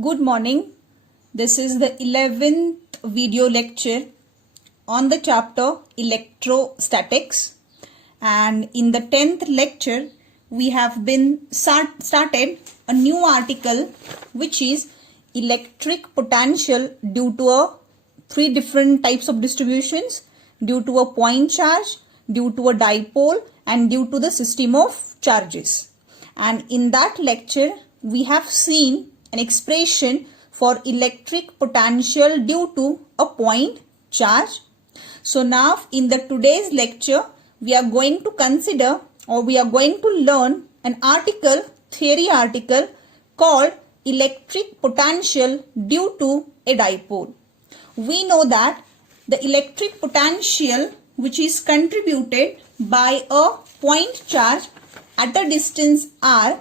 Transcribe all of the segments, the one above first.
Good morning. This is the 11th video lecture on the chapter electrostatics, and in the 10th lecture we have been started a new article which is electric potential due to three different types of distributions, due to a point charge, due to a dipole, and due to the system of charges. And in that lecture we have seen an expression for electric potential due to a point charge. So now in the today's lecture we are going to consider, or we are going to learn an article, theory article called electric potential due to a dipole. We know that the electric potential which is contributed by a point charge at a distance r,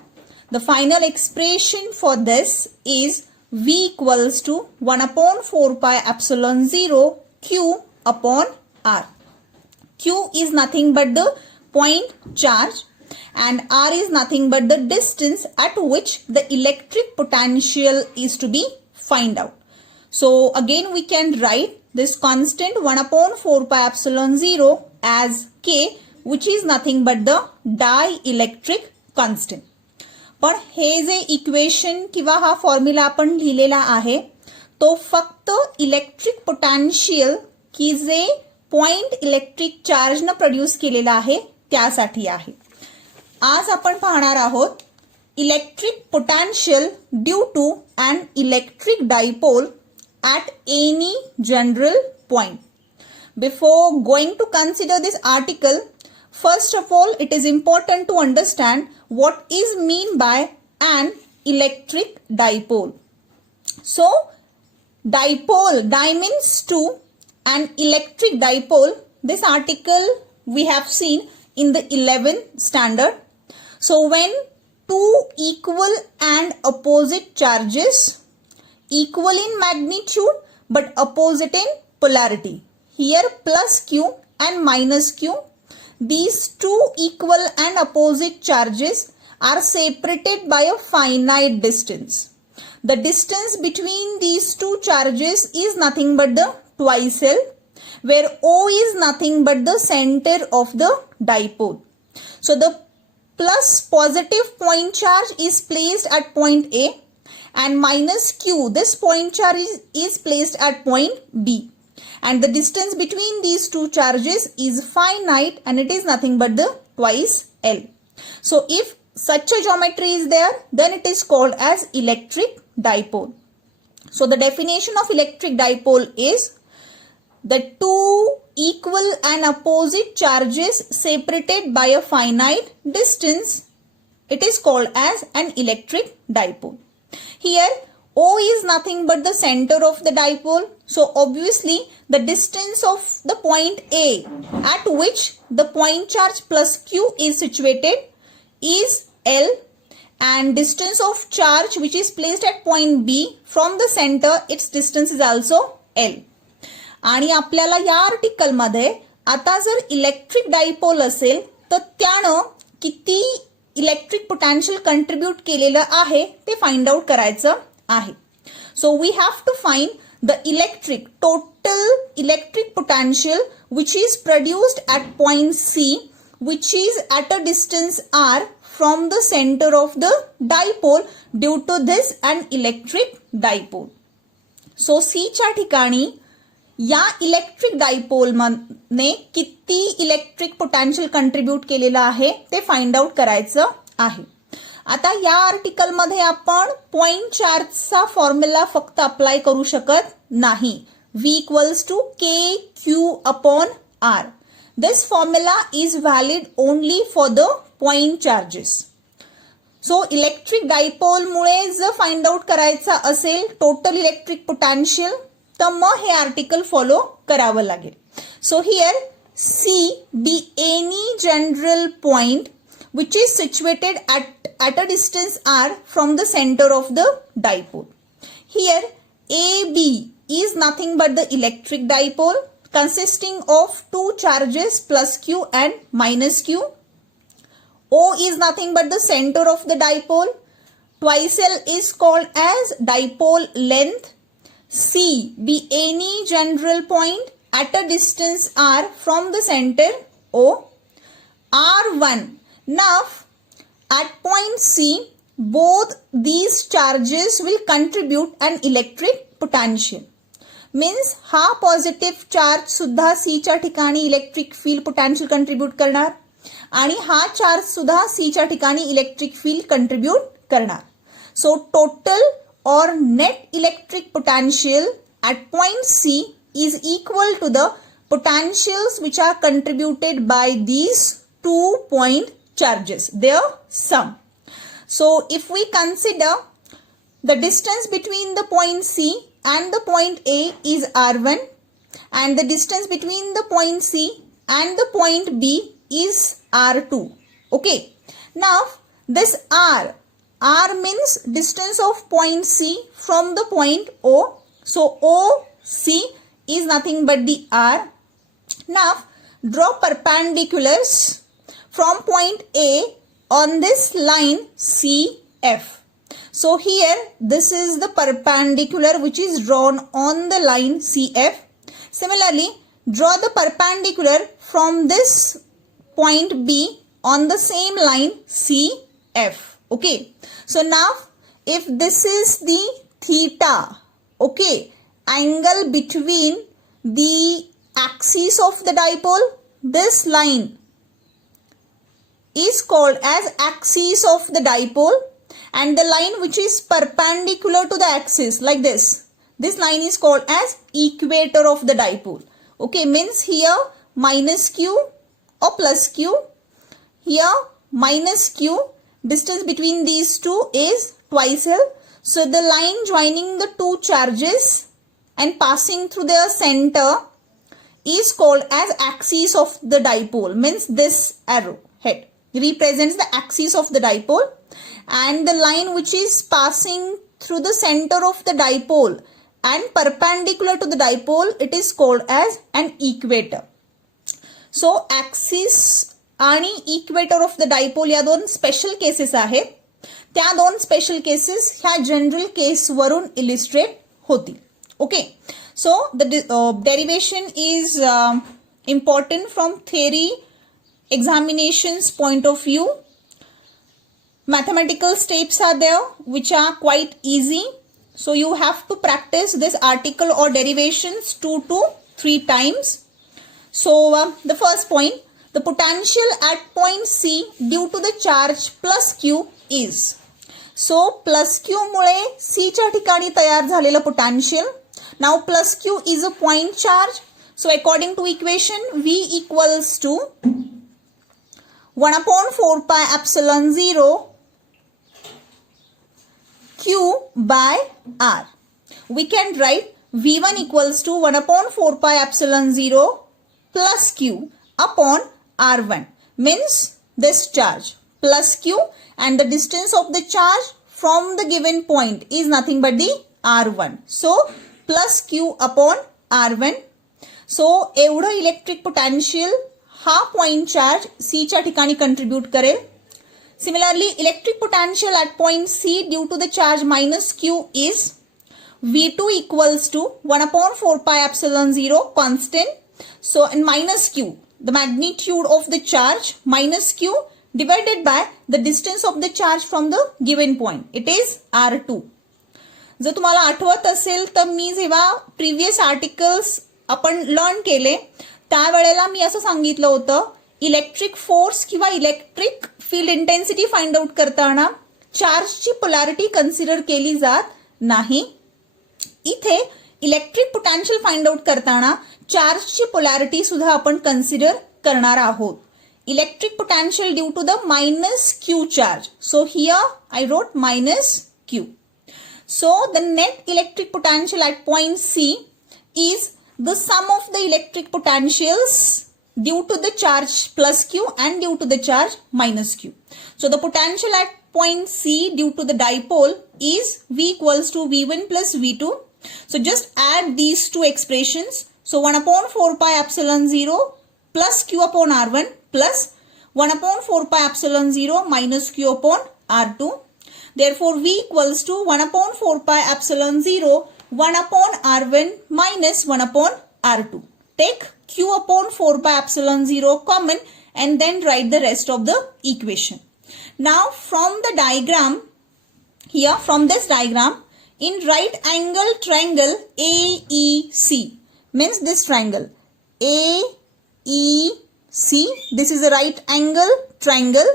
the final expression for this is V equals to 1 upon 4 pi epsilon 0 Q upon R. Q is nothing but the point charge and R is nothing but the distance at which the electric potential is to be find out. So again we can write this constant 1 upon 4 pi epsilon 0 as K, which is nothing but the dielectric constant. पण हे जे equation किंवा हा formula आपण लिहिलेला आहे तो फक्त electric potential की जे पॉइंट इलेक्ट्रिक चार्ज न प्रोड्यूस केलेला आहे त्यासाठी आहे. आज आपण पाहणार आहोत electric potential due to an electric dipole at any general point. Before going to consider this article, first of all, it is important to understand what is mean by an electric dipole. So, dipole, di means two, an electric dipole. This article we have seen in the 11th standard. So, when two equal and opposite charges, equal in magnitude but opposite in polarity, here plus Q and minus Q, these two equal and opposite charges are separated by a finite distance. The distance between these two charges is nothing but the twice L, where O is nothing but the center of the dipole. So the plus positive point charge is placed at point A and minus Q, this point charge is placed at point B. And the distance between these two charges is finite and it is nothing but the twice L. So if such a geometry is there, then it is called as electric dipole. So the definition of electric dipole is the two equal and opposite charges separated by a finite distance. It is called as an electric dipole. Here O is nothing but the center of the dipole. So obviously the distance of the point A at which the point charge plus Q is situated is L, and distance of charge which is placed at point B from the center, its distance is also L. आणि आपल्याला या article मध्ये आता जर electric dipole असेल तर त्यानं किती इलेक्ट्रिक पोटेन्शियल कंट्रीब्यूट केलेलं आहे ते फाइंड आउट करायचं आहे. So we have to find the total electric potential which is produced at point C, which is at a distance r from the center of the dipole due to this an electric dipole. So C च्या ठिकाणी या electric dipole ने किती electric potential contribute केलेलं आहे ते find out करायचं आहे. आता या आर्टिकल मध्ये आपण पॉइंट चार्जचा फॉर्म्युला फक्त अप्लाय करू शकत नाही. V equals to KQ upon R. This formula is valid only for the point charges. So electric dipole मुळे जर फाइंड आउट करायचा असेल टोटल इलेक्ट्रिक पोटेन्शियल तर मग हे आर्टिकल फॉलो करावं लागेल. So here C be any general point which is situated at a distance r from the center of the dipole. Here AB is nothing but the electric dipole consisting of two charges plus Q and minus Q. O is nothing but the center of the dipole. twice L is called as dipole length. C be any general point at a distance r from the center O. R1. Now at point C, both these charges will contribute an electric potential. Means हा positive charge सुद्धा C च्या ठिकाणी electric field potential contribute करणार आणि हा charge सुद्धा C च्या ठिकाणी इलेक्ट्रिक फील्ड कंट्रीब्यूट करणार. So total or net electric potential at point C is equal to the potentials which are contributed by these 2 point charges, their sum. So if we consider the distance between the point C and the point A is R1 and the distance between the point C and the point B is R2. Okay. Now this R means distance of point C from the point O. So OC is nothing but the R. Now draw perpendiculars from point A on this line CF. So here this is the perpendicular which is drawn on the line CF. Similarly, draw the perpendicular from this point B on the same line CF. Okay, so now if this is the theta, okay, angle between the axis of the dipole, this line is called as axis of the dipole, and the line which is perpendicular to the axis like this line is called as equator of the dipole. Okay, means here minus q or plus q, here minus q. Distance between these two is twice L. So the line joining the two charges and passing through their center is called as axis of the dipole. Means this arrow head represents the axis of the dipole, and the line which is passing through the center of the dipole and perpendicular to the dipole, it is called as an equator. So axis आणि equator of the dipole या दोन special cases आहेत. त्या दोन special cases ह्या general case वरून illustrate होतील. Okay, so the derivation is important from theory examinations point of view. Mathematical steps are there which are quite easy. So you have to practice this article or derivations 2 to 3 times. So the first point, the potential at point C due to the charge plus Q is. So plus Q Mule C च्या ठिकाणी तयार झालेलं potential. Now plus Q is a point charge. So according to equation V equals to 1/4 pi epsilon 0 Q by R. We can write V1 equals to 1/4 pi epsilon 0 plus Q upon R1, means this charge plus Q, and the distance of the charge from the given point is nothing but the R1. So plus Q upon R1. So एवढं electric potential हा point charge C च्या ठिकाणी contribute करेल. Similarly, electric potential at point C due to the charge minus Q is V2 equals to 1/4 pi epsilon 0 constant. So in minus Q, the magnitude of the charge minus Q divided by the distance of the charge from the given point. It is R2. जर तुम्हाला आठवत असेल तर मी जेव्हा previous articles आपण learn केले त्यावेळेला मी असं सांगितलं होतं, इलेक्ट्रिक फोर्स किंवा electric field intensity find out करताना चार्जची पोलॅरिटी कन्सिडर केली जात नाही. इथे इलेक्ट्रिक पोटेन्शियल फाइंड आउट करताना चार्जची पोलॅरिटी सुद्धा आपण कन्सिडर करणार आहोत. Electric potential due to the minus Q charge. So here I wrote minus Q. So the net electric potential at point C is the sum of the electric potentials due to the charge plus Q and due to the charge minus Q. So the potential at point C due to the dipole is V equals to V1 plus V2. So just add these two expressions. So 1/4 pi epsilon 0 plus Q upon R1 plus 1/4 pi epsilon 0 minus Q upon R2. Therefore, V equals to 1 upon 4 pi epsilon 0, 1 upon R1 minus 1 upon R2. Take Q upon 4 pi epsilon 0 common and then write the rest of the equation. Now, from the diagram, here from this diagram, in right angle triangle AEC, means this triangle AEC, this is a right angle triangle.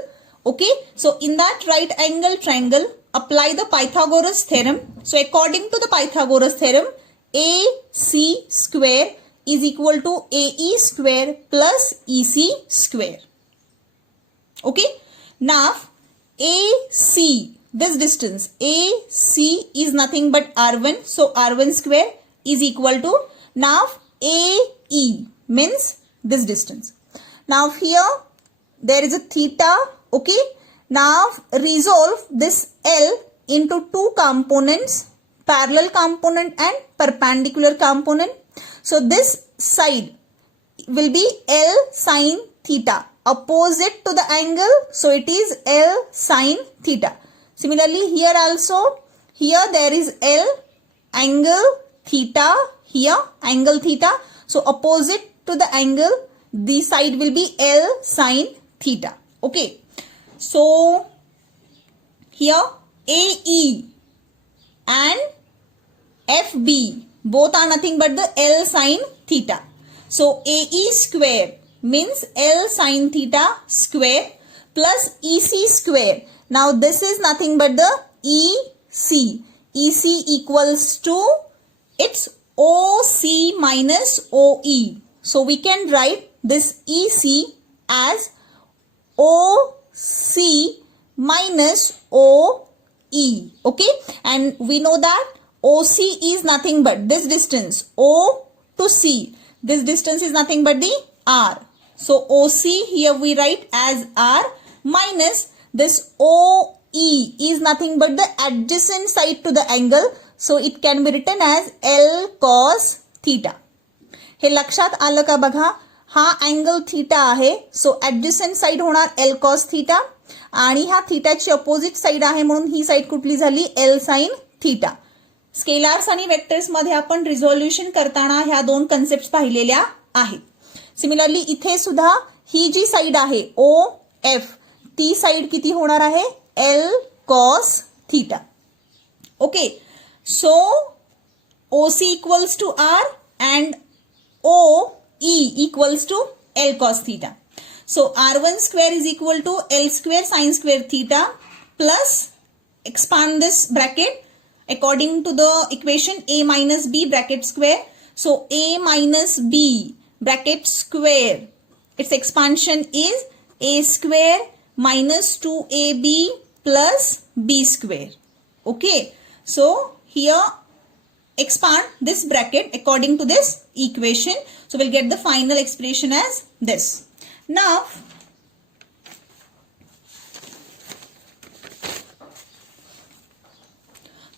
Okay, so in that right angle triangle, apply the Pythagoras theorem. So according to the Pythagoras theorem, AC square is equal to AE square plus EC square. Okay, now AC, this distance AC is nothing but R1, so R1 square is equal to, now AE means this distance. Now here there is a theta. Okay, now resolve this L into two components, parallel component and perpendicular component. So this side will be L sine theta, opposite to the angle, so it is L sine theta. Similarly here also, here there is L angle theta, here angle theta, so opposite to the angle, the side will be L sine theta. Okay, so here AE and FB both are nothing but the L sine theta. So AE square means L sine theta square plus EC square. Now this is nothing but the EC. EC equals to its OC minus OE. So we can write this EC as OC minus OE. Okay, and we know that OC is nothing but this distance O to C. This distance is nothing but the R. So OC here we write as R minus this OE is nothing but the adjacent side to the angle. So it can be written as L cos theta. हे लक्षात आलं का बघा, हा angle theta आहे, सो adjacent side होणार L cos theta आणि ह्या थीटाची opposite side आहे म्हणून ही साइड कुठली झाली L sin थीटा. स्केलार्स आणि वेक्टर्स मध्ये आपण रिझोल्युशन करताना ह्या दोन कन्सेप्ट पाहिलेल्या आहेत. सिमिलरली इथे सुद्धा ही जी साइड आहे OF, ती साइड किती होणार आहे L cos theta. Okay, so OC equals to R and OE equals to L cos theta. So R1 square is equal to L square sin square theta plus, expand this bracket according to the equation A minus B bracket square. So A minus B bracket square, its expansion is A square minus 2AB plus B square. Okay, so here expand this bracket according to this equation. So we'll get the final expression as this. Now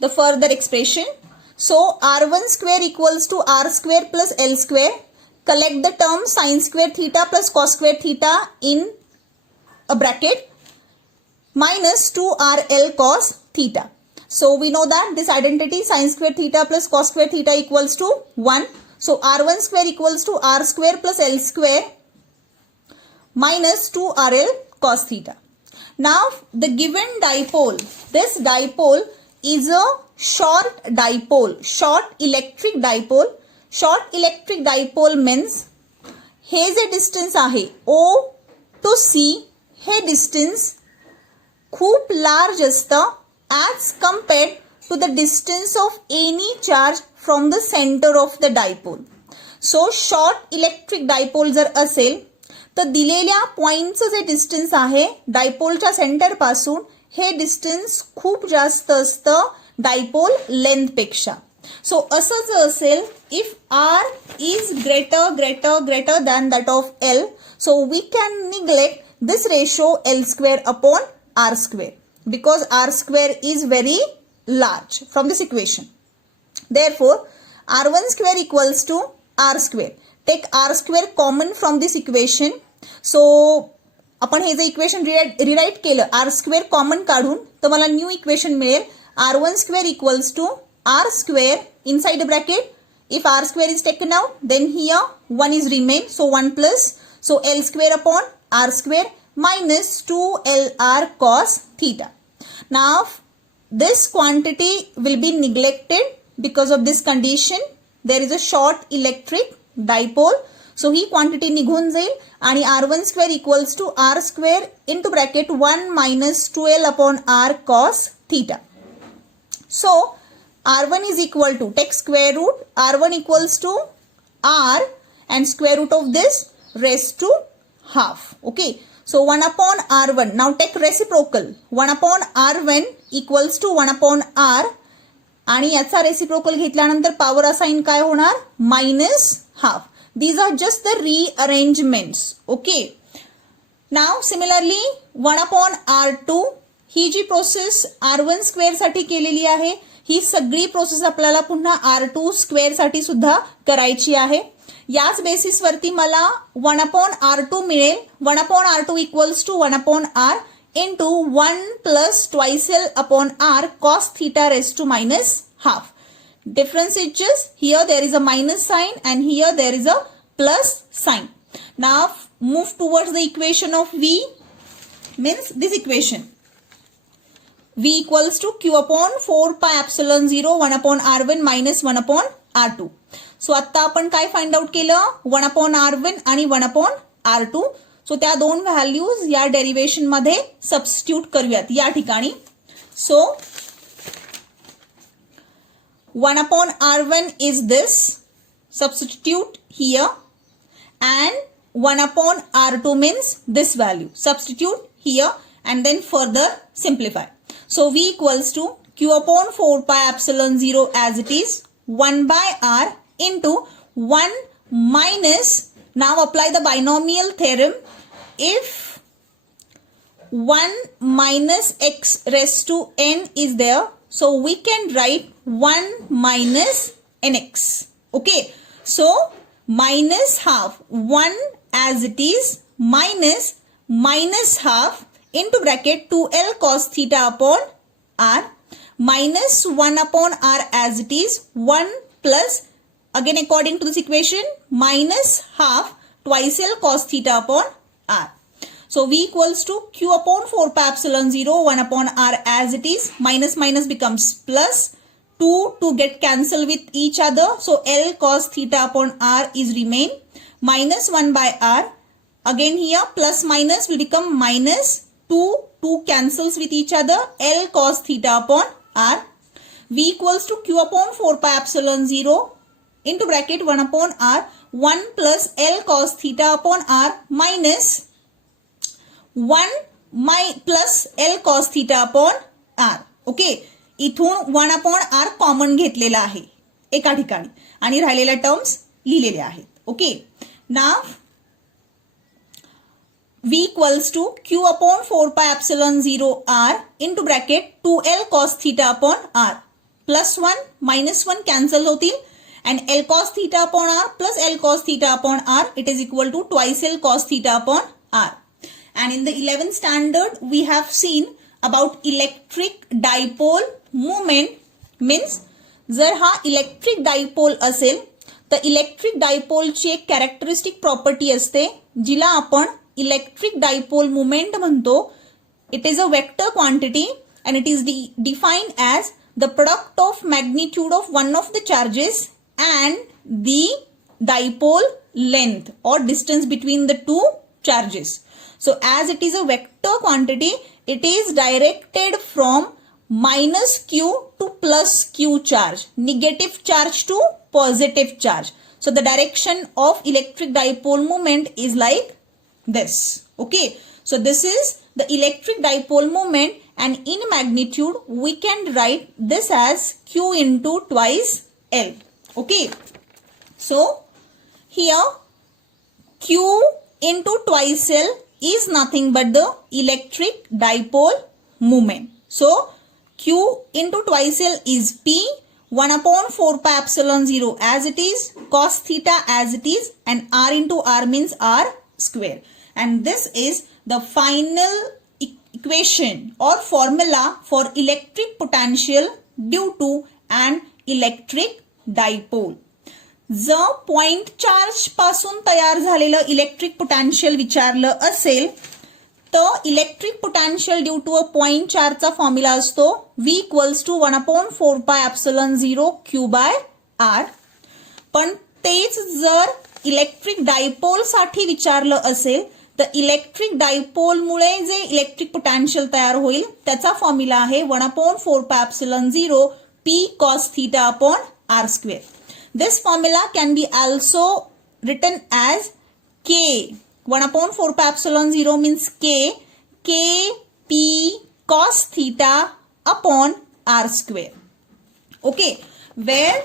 the further expression. So R1 square equals to R square plus L square. Collect the term sin square theta plus cos square theta in a bracket minus 2RL cos theta. So we know that this identity sin square theta plus cos square theta equals to 1. So R1 square equals to R square plus L square minus 2RL cos theta. Now the given dipole, this dipole is a short dipole, short electric dipole. Short electric dipole means हे जे distance आहे O to C, हे distance खूप large असतं as compared to the distance of any charge from the center of the dipole. So short electric dipole जर असेल तर दिलेल्या पॉइंटचं जे डिस्टन्स आहे डायपोलच्या सेंटर पासून, हे डिस्टन्स खूप जास्त असतं डायपोल लेंथ पेक्षा. सो असं जर असेल, if R is greater than that of L, so we can neglect this ratio L square upon R square, because R square is very large from this equation. Therefore, R1 square equals to R square. Take R square common from this equation. So, आपण हे जे equation rewrite केलं R square common काढून, तर मला new equation मिळेल r1 square equals to r square inside the bracket. If r square is taken out, then here 1 is remain, so 1 plus, so L square upon r square minus 2LR cos theta. Now this quantity will be neglected because of this condition. There is a short electric dipole, so he quantity निघून जाईल आणि r1 square equals to r square into bracket 1 minus 2L upon r cos theta. So r1 is equal to, take square root, r1 equals to r and square root of this raised to half. Okay, so 1 upon r1. Now take reciprocal. 1 upon r1 equals to 1 upon r आणि याचा reciprocal घेतल्यानंतर power assign काय होणार, minus half. These are just the rearrangements. Okay, now similarly 1 upon r2, he ji process r1 square साठी केलेली आहे ही सगळी process आपल्याला पुन्हा r2 स्क्वेअर साठी सुद्धा करायची आहे. याच बेसिस वरती मला 1 upon r2 मिळेल. 1 upon r2 equals to 1 upon r into 1 plus twice L upon r cos theta raised to minus half. Difference is just here there is a minus sign and here there is a plus sign. Now move towards the equation of V, means this equation. V equals to Q upon 4 pi epsilon 0 1 upon r1 minus 1 upon r2. So आता आपण काय find out केलं, 1 upon r1 आणि 1 upon r2. सो त्या दोन values या derivation मध्ये substitute करूयात या ठिकाणी. सो 1 upon r1 is this, substitute here, and 1 upon r2 means this value, substitute here and then further simplify. So V equals to Q upon 4 pi epsilon 0 as it is 1 by r into 1 minus, now apply the binomial theorem. If 1 minus x raised to n is there, so we can write 1 minus nx. Okay, so minus half 1 as it is minus half into bracket 2L cos theta upon r minus 1 upon r as it is 1 plus, again according to this equation, minus half twice L cos theta upon r. So V equals to Q upon 4 pi epsilon 0 1 upon r as it is, minus minus becomes plus, 2 to get cancelled with each other, so L cos theta upon r is remain, minus 1 by r, again here plus minus will become minus, 2 cancels with each other, L cos theta upon r. V equals to Q upon 4 pi epsilon 0 into bracket 1 upon r 1 plus L cos theta upon r minus 1 plus L cos theta upon r. Okay, इथून 1 upon r common घेतलेला आहे एका ठिकाणी आणि राहिलेल्या terms लिहिलेल्या आहेत. Okay, now V equals to Q upon 4 pi epsilon 0 r into bracket 2L cos theta upon r plus 1 minus 1 cancel होतील and L cos theta upon r plus L cos theta upon r, it is equal to twice L cos theta upon r. And in the 11th standard we have seen about electric dipole moment, means जर हा electric dipole असेल तर electric डायपोलची एक characteristic property असते जिला आपण electric dipole moment म्हणतो. It is a vector quantity and it is defined as the product of magnitude of one of the charges and the dipole length or distance between the two charges. So as it is a vector quantity, it is directed from minus q to plus q charge, negative charge to positive charge. So the direction of electric dipole moment is like this. Okay, so this is the electric dipole moment, and in magnitude we can write this as q into twice L. Okay, so here q into twice L is nothing but the electric dipole moment. So q into twice L is P, 1 upon 4 pi epsilon 0 as it is, cos theta as it is, and r into r means r square. And this is the final equation or formula for electric potential due to an electric dipole. जर point charge पासून तयार झालेलं electric potential विचारलं असेल तर electric potential due to a point चार्जचा formula असतो V equals to 1/4πε0 Q by R. पण तेच जर इलेक्ट्रिक डायपोल साठी विचारलं असेल तर इलेक्ट्रिक डायपोल मुळे जे इलेक्ट्रिक पोटेन्शियल तयार होईल त्याचा फॉर्म्युला आहे 1/4πε0 P cos theta upon R square. This formula can be also written as K. 1/4πε0 means K P cos theta upon R square. Okay, where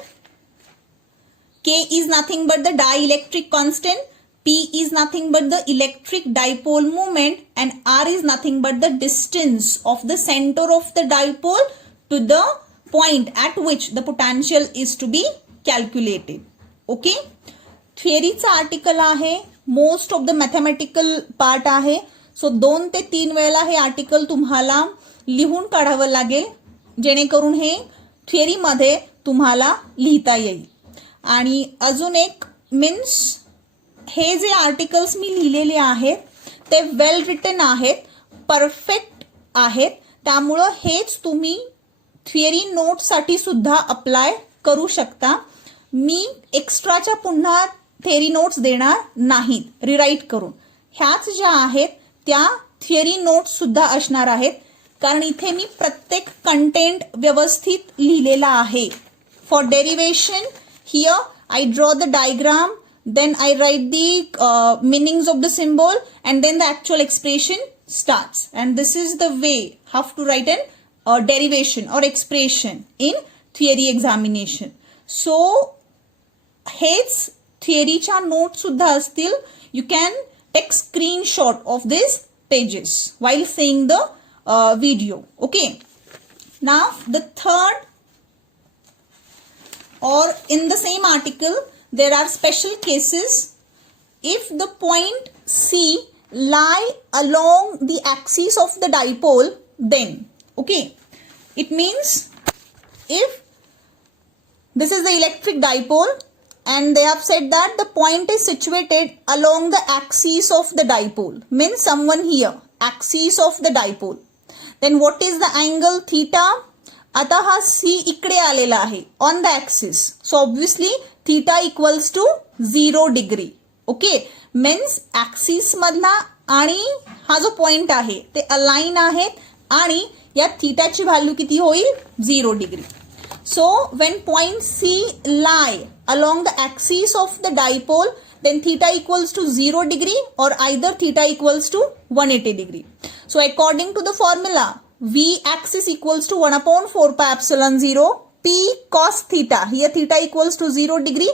K is nothing but the dielectric constant, P is nothing but the electric dipole moment, and R is nothing but the distance of the center of the dipole to the point at which the potential is to be calculated. Okay, थिअरीचा article आहे, most of the mathematical part आहे. So 2 ते 3 वेळेला हे article तुम्हाला लिहून काढावं लागेल जेणेकरून हे थिअरीमध्ये तुम्हाला लिहिता येईल. आणि अजून एक मीन्स हे जे आर्टिकल्स मी लिहिलेले आहेत ते वेल रिटन आहेत, परफेक्ट आहेत. त्यामुळं हेच तुम्ही थिअरी नोटसाठी सुद्धा अप्लाय करू शकता. मी एक्स्ट्राच्या पुन्हा थिअरी नोट्स देणार नाहीत रिराईट करून. ह्याच ज्या आहेत त्या थिअरी नोट्स सुद्धा असणार आहेत, कारण इथे मी प्रत्येक कंटेंट व्यवस्थित लिहिलेला आहे. For derivation here I draw the diagram, then I write the meanings of the symbol, and then the actual expression starts. And this is the way how to write an derivation or expression in theory examination. So हेच थिअरीच्या note सुद्धा असतील. You can take screenshot of these pages while seeing the video. Okay. Now the third, or in the same article, there are special cases. If the point C lie along the axis of the dipole, then, okay, it means if this is the electric dipole and they have said that the point is situated along the axis of the dipole, means someone here, axis of the dipole, then what is the angle theta? आता हा C इकडे आलेला आहे on the axis. So obviously theta equals to 0 degree. Okay, means axis मधला आणि हा जो point आहे ते अलाइन आहेत आणि या थीटाची व्हॅल्यू किती होईल 0 degree. So when point C lie along the axis of the dipole, then theta equals to 0 degree or either theta equals to 180 degree. So according to the formula, V axis equals to 1/4πε0 P cos theta. Here theta equals to 0 degree.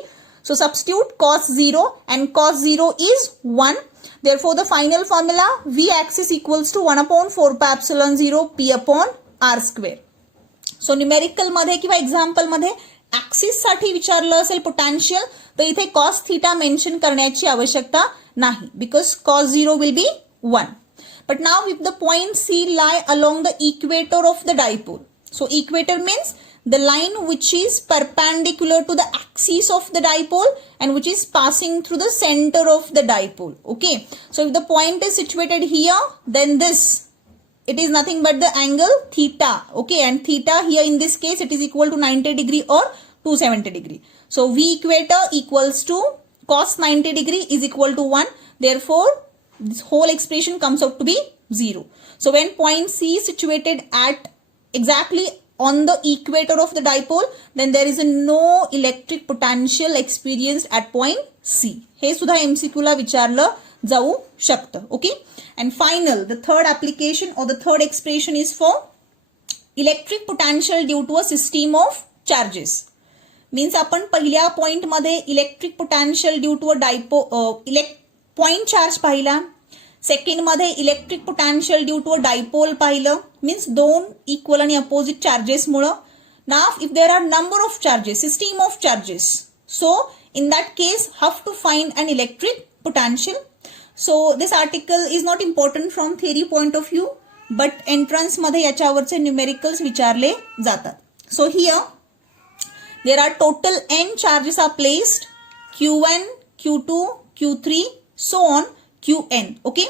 So substitute cos 0 and cos 0 is 1. Therefore the final formula V axis equals to 1/4πε0 P upon R square. So numerical मध्ये किंवा example मध्ये axis साठी विचारलं असेल potential तर इथे cos theta mention करण्याची आवश्यकता नाही, because cos 0 will be 1. But now if the point C lie along the equator of the dipole. So equator means the line which is perpendicular to the axis of the dipole and which is passing through the center of the dipole. Okay. So if the point is situated here, then this, it is nothing but the angle theta. Okay. And theta here in this case, it is equal to 90 degree or 270 degree. So V equator equals to cos 90 degree is equal to 1. Therefore, this whole expression comes out to be 0. So when point C is situated at exactly on the equator of the dipole, then there is no electric potential experienced at point C. हे सुद्धा MCQ ला विचारलं जाऊ शकतं. Okay. And final, the third application or the third expression is for electric potential due to a system of charges. Means आपण पहिल्या point मध्ये electric potential due to a point charge पाहिला. Second मध्ये electric potential due to a dipole पाहिलं. Means 2 equal आणि opposite charges मुळे. Now if there are number of charges, system of charges, so in that case have to find an electric potential. So this article is not important from theory point of view. But एंट्रन्समध्ये याच्यावरचे numericals विचारले जातात. So here there are total n charges are placed, q1, q2, q3, so on qn. Okay,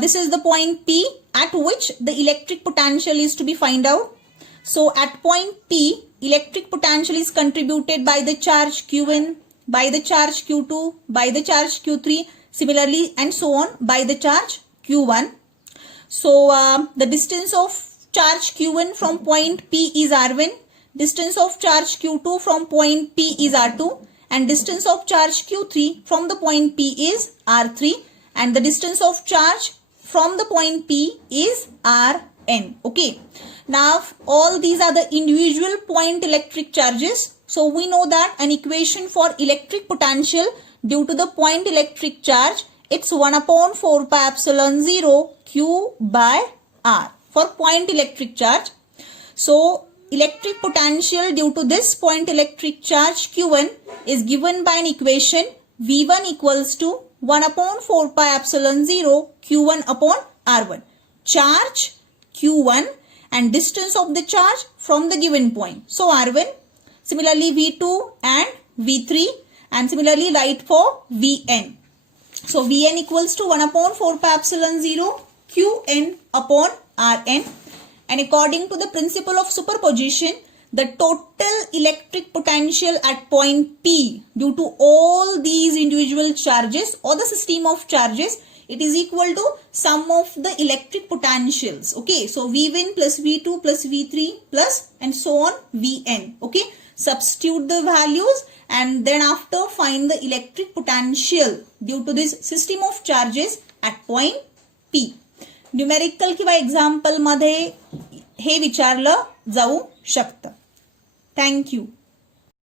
this is the point P at which the electric potential is to be find out. So at point P, electric potential is contributed by the charge q1, by the charge q2, by the charge q3, similarly and so on by the charge q1. So the distance of charge q1 from point P is r1, distance of charge q2 from point P is r2, and distance of charge q3 from the point P is r3, and the distance of charge from the point P is rn. Okay, now all these are the individual point electric charges. So we know that an equation for electric potential due to the point electric charge, it's 1 upon 4 pi epsilon 0 q by r for point electric charge. So electric potential due to this point electric charge q1 is given by an equation v1 equals to 1 upon 4 pi epsilon 0 q1 upon r1. Charge q1 and distance of the charge from the given point. So r1, similarly v2 and v3, and similarly write for vn. So vn equals to 1 upon 4 pi epsilon 0 qn upon rn. And according to the principle of superposition, the total electric potential at point P due to all these individual charges or the system of charges, it is equal to sum of the electric potentials. Okay, so V1 plus V2 plus V3 plus and so on Vn. Okay, substitute the values and then after find the electric potential due to this system of charges at point P. Numerical किंवा example मध्ये हे विचारलं जाऊ शकतं. Thank you.